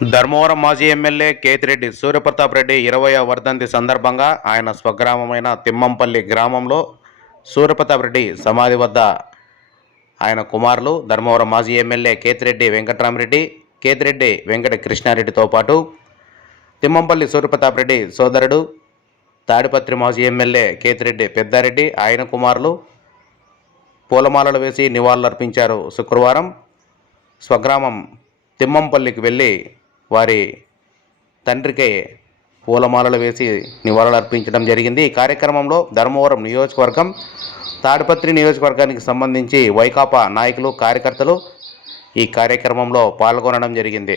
ధర్మవరం మాజీ ఎమ్మెల్యే కేతిరెడ్డి సూర్యప్రతాప్ రెడ్డి 20వ వర్ధంతి సందర్భంగా ఆయన స్వగ్రామమైన తిమ్మంపల్లి గ్రామంలో సూర్యప్రతాప్ రెడ్డి సమాధి వద్ద ఆయన కుమారులు ధర్మవరం మాజీ ఎమ్మెల్యే కేతిరెడ్డి వెంకట్రామరెడ్డి, కేతిరెడ్డి వెంకట కృష్ణారెడ్డితో పాటు తిమ్మంపల్లి సూర్యప్రతాప్ రెడ్డి సోదరుడు తాడిపత్రి మాజీ ఎమ్మెల్యే కేతిరెడ్డి పెద్దారెడ్డి, ఆయన కుమారులు పూలమాలలు వేసి నివాళులర్పించారు. శుక్రవారం స్వగ్రామం తిమ్మంపల్లికి వెళ్ళి వారి తండ్రికి పూలమాలలు వేసి నివాళులర్పించడం జరిగింది. ఈ కార్యక్రమంలో ధర్మవరం నియోజకవర్గం, తాడిపత్రి నియోజకవర్గానికి సంబంధించి వైకాపా నాయకులు, కార్యకర్తలు ఈ కార్యక్రమంలో పాల్గొనడం జరిగింది.